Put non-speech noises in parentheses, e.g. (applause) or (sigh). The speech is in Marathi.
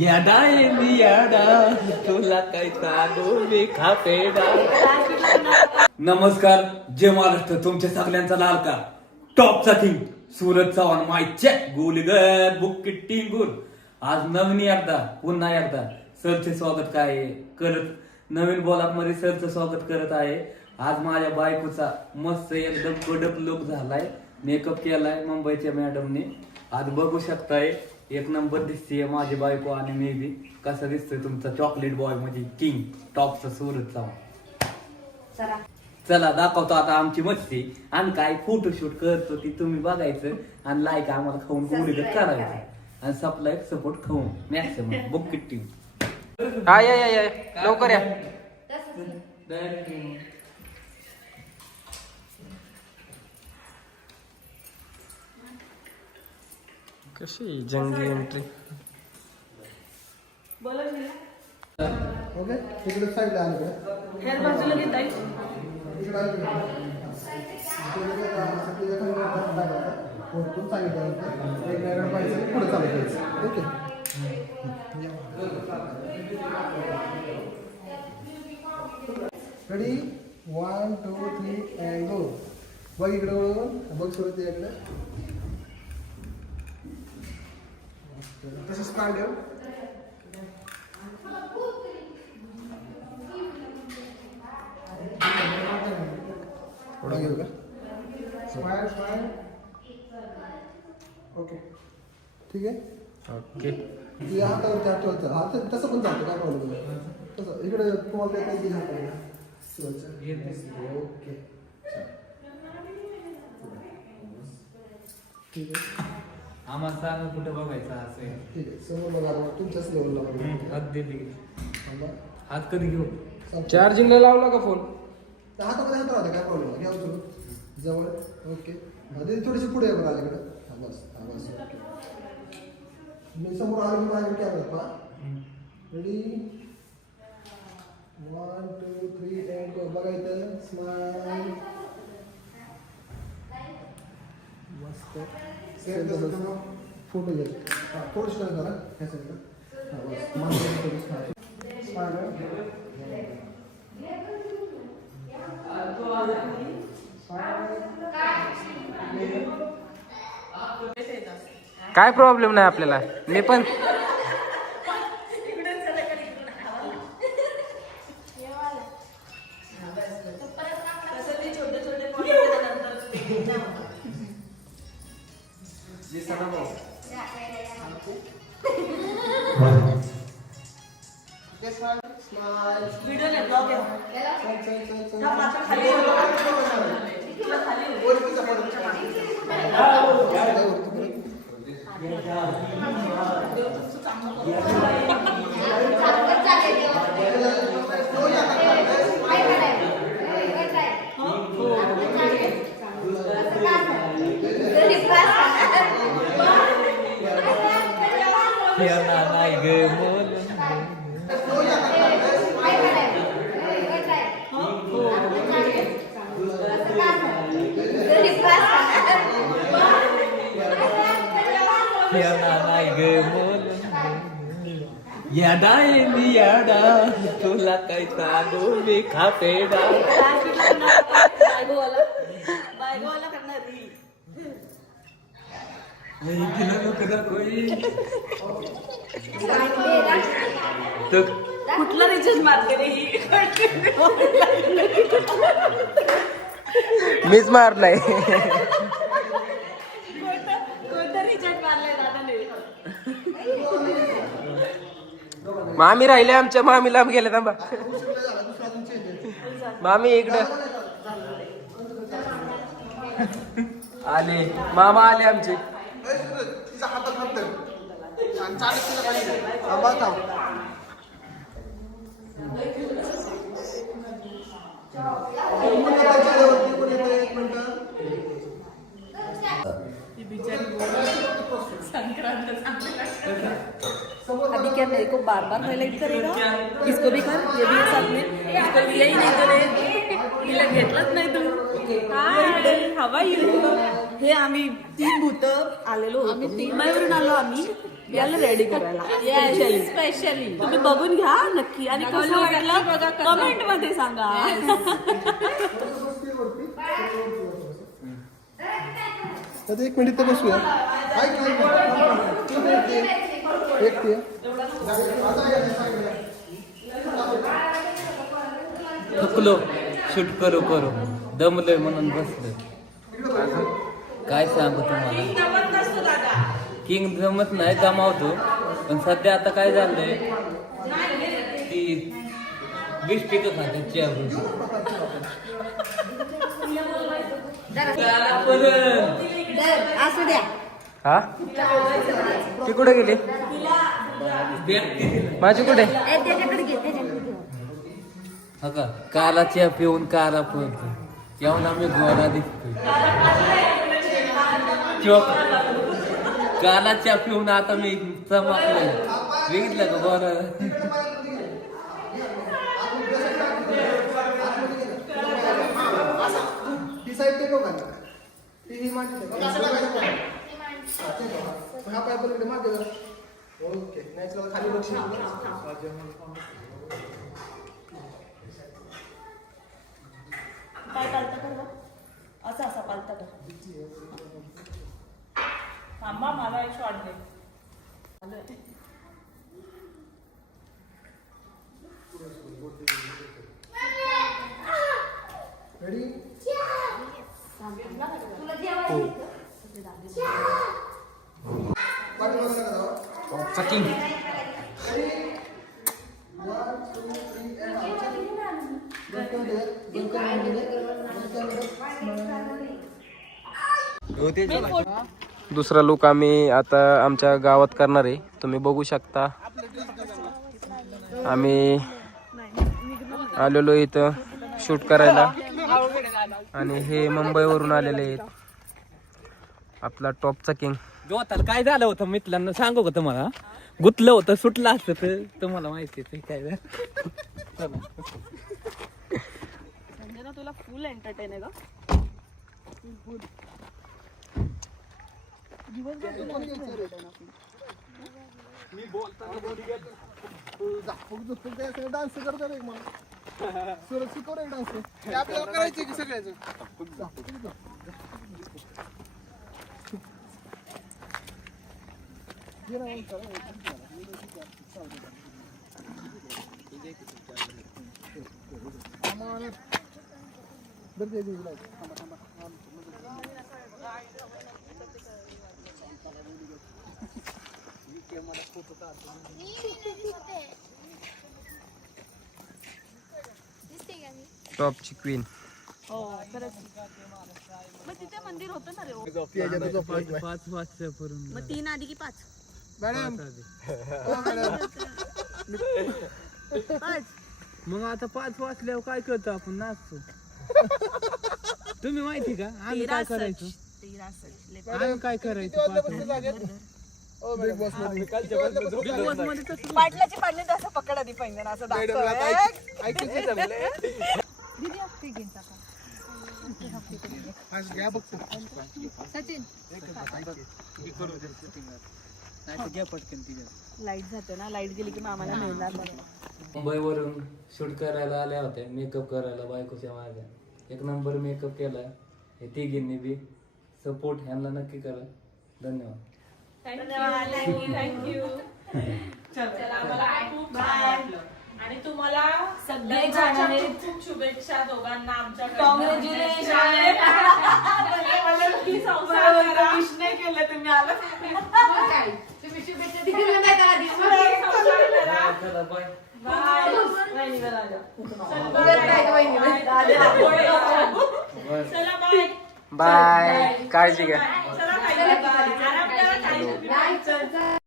याडा आहे मी याडा तुला काय सांगू मी खापेडा नमस्कार जय महाराष्ट्र. तुमच्या सगळ्यांचा लालका टॉपचा किंग सूरज चव्हाण माय चेक गोलीगत बुक टिंगूर. आज नवीन एकदा पुन्हा एकदा सरचे स्वागत काय आहे? करत नवीन बॉलात मध्ये सरचं स्वागत करत आहे. आज माझ्या बायकोचा मस्त एकदम कडक लुक झालाय. मेकअप केलाय मुंबईच्या मॅडमने आज बघू शकताय. एक नंबर दिसते माझी बायको आणि मी बी. कसा दिसतोय तुमचा चॉकलेट बॉय म्हणजे किंग टॉपचा सूरज चला. चला दाखवतो आता आमची मस्ती. आणि काय फोटोशूट करतो ती तुम्ही बघायचं आणि लाईक आम्हाला खाऊन गोळी करायचं. आणि सप्लाय सपोर्ट खाऊन. Maximum book (laughs) kitty. हा या या या. लवकर या. कशी जंगी एंट्री ओके तिकडे साईडला आलं का हेअर बाजूला घेता ते. वरतून सांगितल्यानंतर पाहिजे पुढे चालू करायचं okay. Ready one two three and go बघ इकडे बघ सुरत इकडे. तसंच काढ ठेव थोडा घेऊ का स्माइल स्माइल ओके ठीक आहे ओके हातावरती हात ठेवायचं हात तसं पण चालतं काय प्रॉब्लेम नाही तसं इकडे तुम्हाला काय काही हात ओके ठीक आहे आम्हाला सांगा कुठं बघायचं असं ठीक आहे समोर बघा आता तुमच्याच लेवलला बघा. हात दिली थांबा. हात कधी घेऊ. चार्जिंगला लावला का फोन त्या हातामध्ये हात राहता काय प्रॉब्लेम घ्या उचलून. जवळ. ओके. मध्ये थोडीशी पुढे आहे बरं आलीकडे हा बस हा बस. ओके मी समोर आलो की माझ्याकडे कॅमेरा पहा. Ready one two three and go बघा इथं. स्माइल मस्त. फोटो घ्या हां थोडंसं करा जरा ह्या साईडला काय प्रॉब्लेम नाही आपल्याला? मी पण स्माइल व्हिडिओ नाही ब्लॉग चल चल चल चल थांब, आता खाली ये. तुला खाली ये. नाही ग बोल नाही ग बोल याडा आहे मी याडा तुला काय सांगू मी खापेडा. तिला नको कोई तर कुठलं रिचार्ज मारते रे ही? मीच मारलाय कोणतं कोणतं रिचार्ज मारलंय दादाने मामी राहिले आमच्या मामी लांब गेल्या थांबा. मामी इकडं. आले. मामा आले आमचे. संक्रांत एक अभी क्या मेरे को बार बार हाईलाइट करेगा। इसको भी कर ये भी साथ में। इसको लिया ही नाही करे तिला घेतलाच नाही तू। हवा हे आम्ही तीन भूत आलेलो होतो. मुंबईवरून आलो आम्ही. याला रेडी करायला. स्पेशली तुम्ही बघून घ्या नक्की. आणि कसं वाटलं कमेंटमध्ये सांगा. एक मिनिट तर बसूया. ऐक तू थकलो शूट करू करू. दमलोय म्हणून बसलो काय सांगू तुम्हाला? किंग जमत नाही जमावतो. पण सध्या आता काय झालंय? ती वीस पिकं खाते चहा असू द्या. हा? ती कुठे गेली? माझी कुठे? हा का? काला चहा पिऊन काला पळतो. जेवण आम्ही गोरा दिसतोय. चोप काला चहा पिऊन आता मी चमकलोय. बघितलं का गोरा ही साईड टेक का ती ही मागे टेक. हा, टेक हा. हा मागे जरा ओके नेक्स्ट खाली लक्ष काय पालता कर गं? असं असा पालता कर. थांबा मला एक शॉर्ट दे. रेडी पाठीमागे there. दुसरा लुक आम्ही आता आमच्या गावात करणार आहे. तुम्ही बघू शकता. आम्ही आलेलो इथं शूट करायला. आणि हे मुंबईवरून आलेले आहेत. आपला टॉपचा किंग जोताला काय झालं होतं मित्रांनो? सांगू का तुम्हाला? गुतलं होतं सुटलं असतं तर तुम्हाला माहिती आहे ते काय झालं. संजना तुला फुल एंटरटेन आहे ग. डान्स करतो रे मग सुरत शिकव रे डान्स आपल्याला करायचे की सगळ्याच टॉपची क्वीन हो खरंच. मग तिथे मंदिर होतं ना रे ओ. पाच वाजतापर्यंत मग तीन आधी की पाच? मॅडम. पाच. मग आता पाच वाजल्यावर काय करतो आपण? नाचतो. तुम्ही माहिती का? आम्ही काय करायचो? आम्ही काय करायचो पाच वाजता? बिग बॉसमध्ये Big Boss मध्ये तसं पाटलाची पाडली तसं पकड आधी पैंजण असं घ्या लाइट जाते ना लाइट गेली की मग आम्हाला मिळणार नाही. मुंबईवरून शूट करायला आल्या होत्या मेकअप करायला बायकोच्या माझ्या एक नंबर मेकअप केला. हे तिघींनी बी सपोर्ट ह्यांना नक्की करा. धन्यवाद. आणि तुम्हाला सगळे लग्नाच्या जणांनी- खूप खूप शुभेच्छा दोघांना आमच्या Congratulations. विश नाही केलं तुम्ही आलं चला बाय. चला बाय. बाय काळजी घ्या.